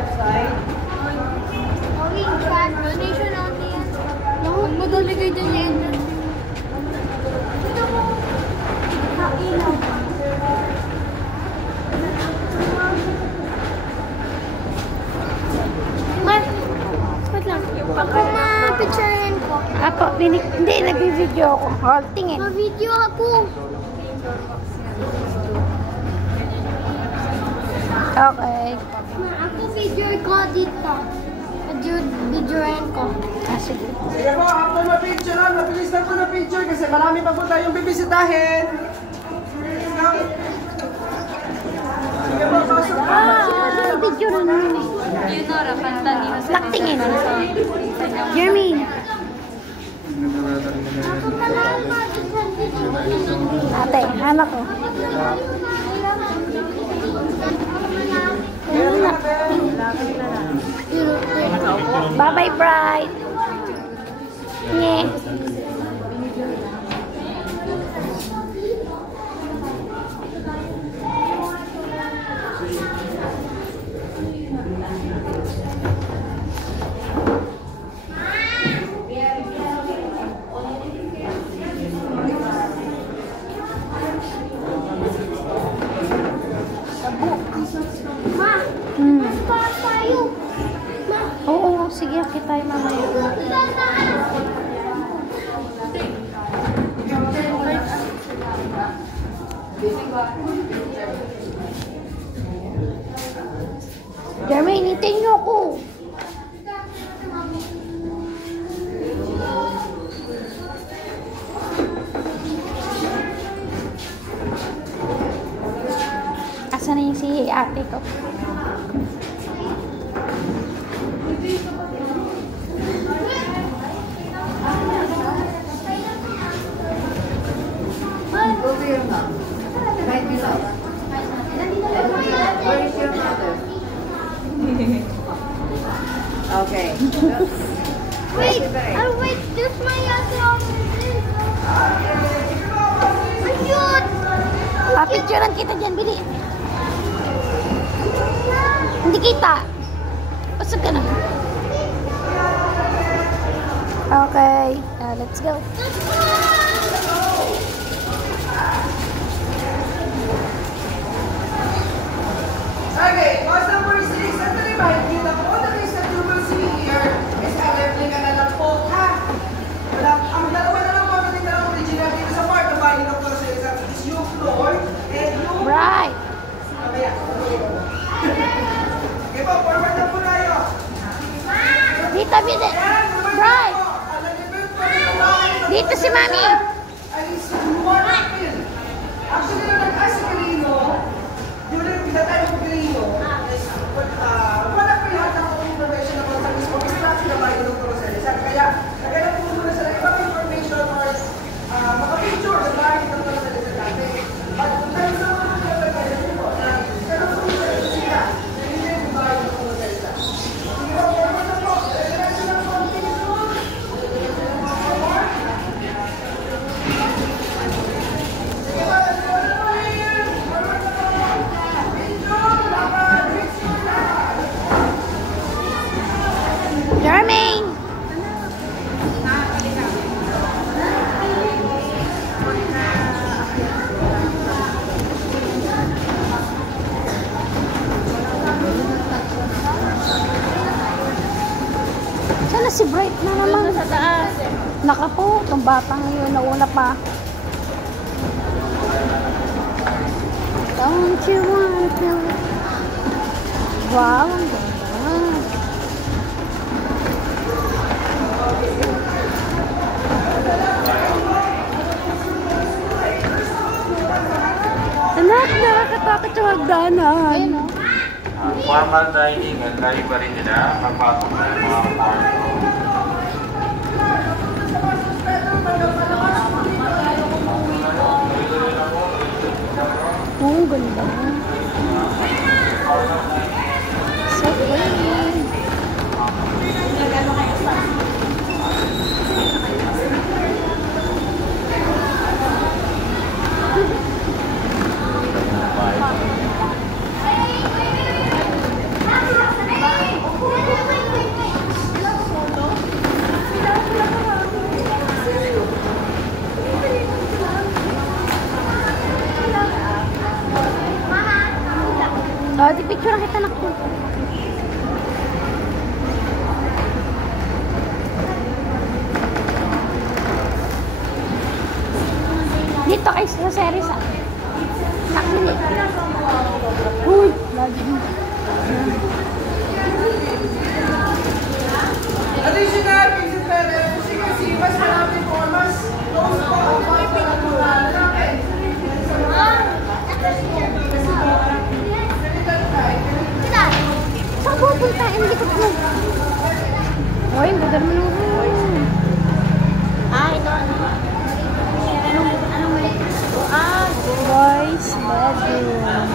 website. Donation only yan. Huwag mo daw ligay dyan yung entrance. Ito mo. Kakinaw. Wait lang. Ako ma-picturein ko. Apo, hindi, nag-video ako. Hold, tingin. Ma-video ako. Okay. Ako video ko dito. Videoin ko. Sige. Sige po, after ma-picture, mabilis na po na picture kasi marami pa po tayong bibisitahin. Sige po, pasok po. Video na naman eh. Yun, Nora, kanta niyo. Naktingin. Jermaine. Ate, anak ko. Bye-bye, Bright. Nye. Oo, sige, akit tayo mamaya. Jermaine, hintayin niyo ako. Asan na yung si ate ko? Where is your mother? Okay. Wait, wait, there's my other Ayun! Papicturean kita dyan, bili. Hindi kita. Pasag ka na. Okay, let's go. Okay, cause number 6, and to remind you that all the things that you will see here is replica na lang po, ha? Ang dalawa na lang po natin na original dito sa part na bahay ng Torcesa is yung floor and yung... Right. Mamaya. Okay po, forward na po tayo. Dito, bili. Right. Dito si Mami. Ay, more appeal. Actually, nung nag-ask si Carino, during the time of Carino, wala po lahat ng information about sa mismo extract na bahay ng Torcesa. Kaya, naghanap po muna sa ibang information or mga picture sa bahay ng Torcesa dati. At kung tayo sa mga nagkakaroon tayo po, pero po siya, hindi yung bahay ng Torcesa. Sige po, forward na po. Diretso na po. Jermaine. Sana si Bright na naman. Sa taas. Naka po, itong batang yun, nauna pa. Don't you wanna feel it? Wow, ang ganda. Anak, nakakatakot yung hagdanan. Formal dining and live pa rin nila. Magpapok na yung mga kwarto. Oh, ganda. So pretty. picture kita anak ko. Dito kay Roseris ah. Nakini. Uy, lagi. Additional, Vincent Perez, kasi mas marami po, mas close po ang mga pinatulan natin. Saan pupunta? Hindi ko po. Uy, bagal mo nung. Ito. Anong mali? Boys bedroom.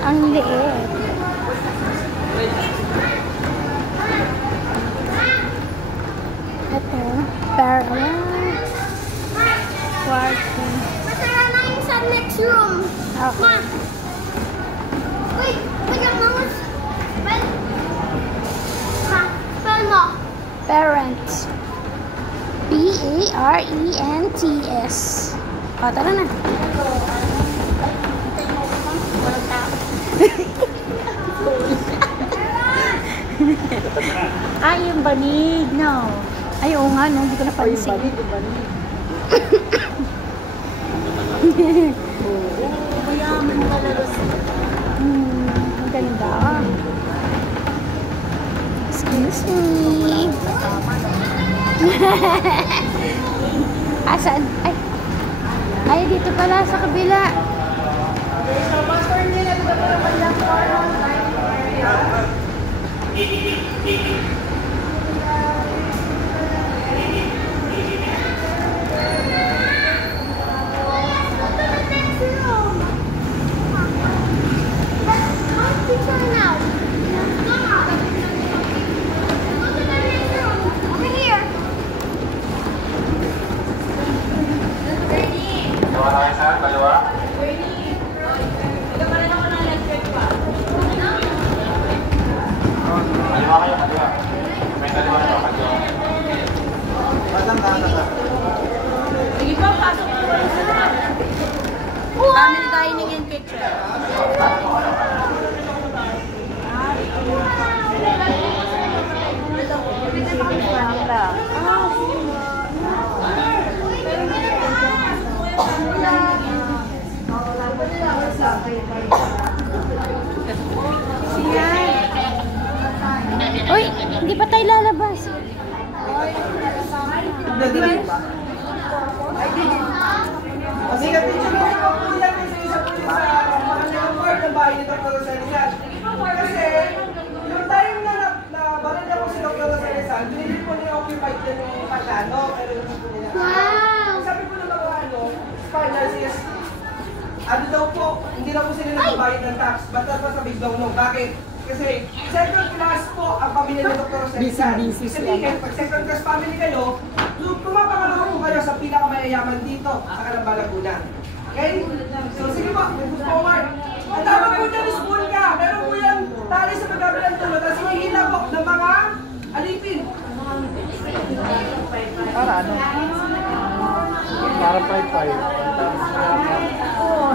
Ang liit. Ito. Parents. Kwarto. Masara na yung sa next room. Okay. Ma! Wait! Wait lang, Mamos! Spell! Ma! Spell mo! Parents. P-A-R-E-N-T-S. O, tara na. Walang tao. Yung banig, no? Ay, oo nga, no? Hindi ko napansin. Banig, banig. Mayaman mo talaga sa... Ang ganda. Excuse me. Asan? Ay, dito pala sa kabila. So, master nila, ito na naman yung parang Dalawa na kayo, sir? Dalawa? Dalawa kayo, dalawa. May dalawa na kayo. Family dining and kitchen. Uy, hindi pa tayo lalabas. Kasi picture mo yung po yan kasi isa po yung sa pangalaman part ng bahay ni Dr. Rosalizan. Kasi yung time na nabalad ako si Dr. Rosalizan, hindi po niya occupied din yung Pasyano. Pero yung po nila. Wow! Sabi po ng mga Spaniards is, ano daw po, hindi na po sila nagbabayad ng tax. Basta pa sa biglaw no. Bakit? Kasi second class po ang pamilya ni Dr. Rosalizan. Sabihin, pag second class family kayo, pumapangalawa po kayo sa pinakamayayaman dito sa Calamba, Laguna. Okay? So sige po, move forward. Ang tawag po dyan is bulka. Meron po yan tali sa pagkabilang tulo. Tapos hihila po ng mga alipin. Para ano? Para paypay.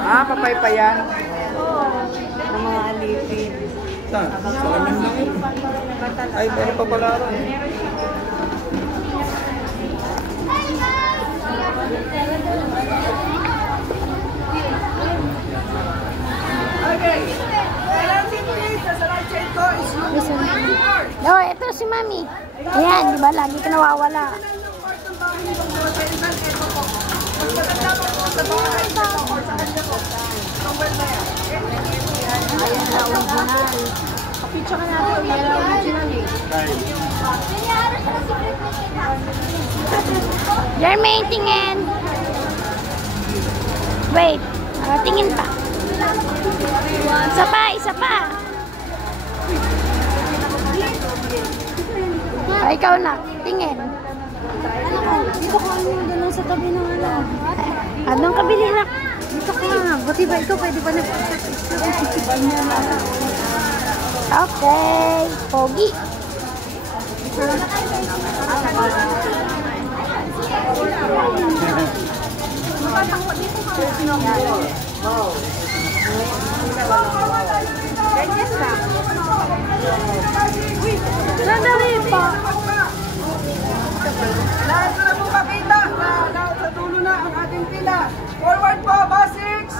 Papaypayan? Ng mga alipin. Saan? Salamin lang yun. Ay, meron pa pala rin. Okay. Kailan si Chris, sa right side ko is yung card. Oh, ito si Mami. Ayan, di ba? Lagi ka nawawala. Yung part ng bahay ni Dr. Rosalizan, ito po. Mas maganda pa po sa bahay ni Dr. or sa kanya po. Somewhere na yan. Ayan na, original. Picture ka natin. Yan ang original eh. Jermaine, tingin. Wait, tingin pa. Isa pa, isa pa. Ikaw na, tingin. Dito ko ano doon lang sa tabi ng ano. Anong kabili na? Dito ka. Buti ba ikaw pwede ba Okay, pogi. Ganyan ka. Sandali pa. Lahat na po makita sa dulo na ang ating pila. Forward po, basics!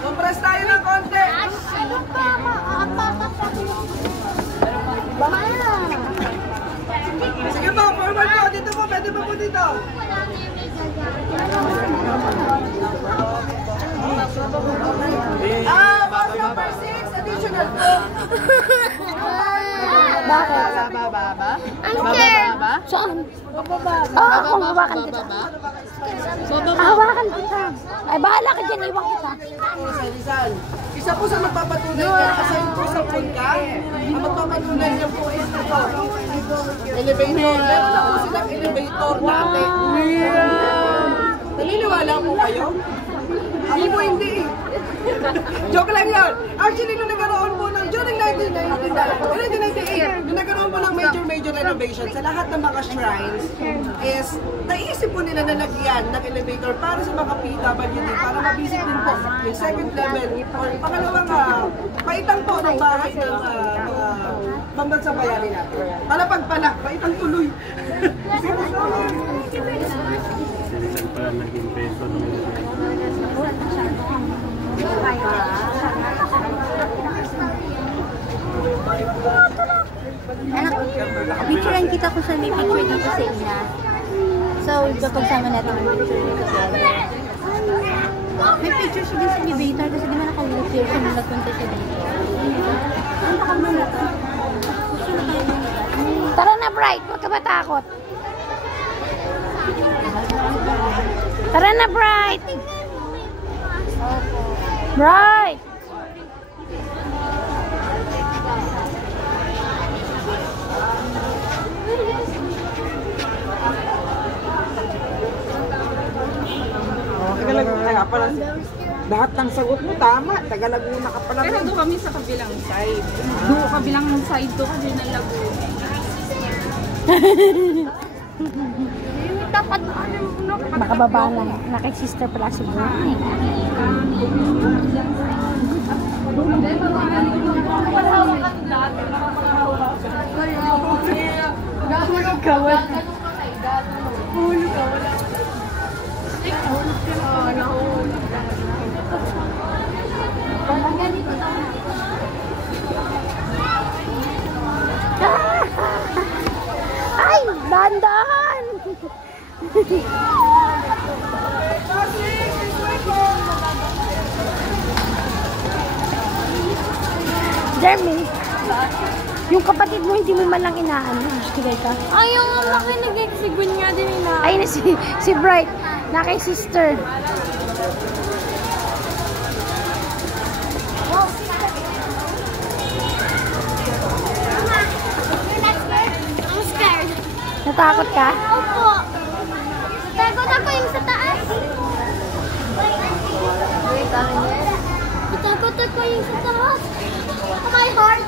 Compress tayo ng konti. Sige po, forward po. Dito po, pwede po dito. Boss number 6, additional po. Bakit? I'm scared. Saan? Ako, hawakan kita. Hawakan kita. Ay, bahala ka dyan. Iwan kita. Isa po sa magpapatunay niya, aside po sa punta, ang magpapatunay niya po is ito. Elevator. Meron na po silang elevator dati. Naniniwala po kayo? Ako po hindi. Joke lang yun. Actually, nung nagkaroon po ng, during 1998, nung nagkaroon po ng major renovation sa lahat ng mga shrines, is naisip po nila na lagyan ng elevator para sa mga PWD, para mabisit din po yung second level or pangalawang paitang po ng bahay ng mga pambansang bayani natin. Palapag pala, paitang tuloy. Anak, picturean kita kung saan may picture dito sa ina. So, pagsama natin ang picture dito together. May picture siya din sa elevator kasi di ba naka-wheelchair siya nung nagpunta siya dito. Punta ka muna ito. Tara na, Bright. Huwag ka matakot. Tara na, Bright. Bright. Taga pala. Lahat ng sagot mo tama. Taga Laguna ka pala. Pero doon kami sa kabilang side. Doon kabilang side to kasi ng Laguna. Dapat Makababa lang. Nakay-sister pala si Bright. Hulog ka, wala. Hulog ka, wala. Ay, dandan! Jeremy, yung kapatid mo hindi mo man lang inaano. Tigay ka. Ayaw nga makinig si Gwen nga din nila. Ayun na si Bright. Na kay sister. I'm scared. Natakot ka? Opo. Takot ako yung sa taas. Takot ako yung sa taas. My heart.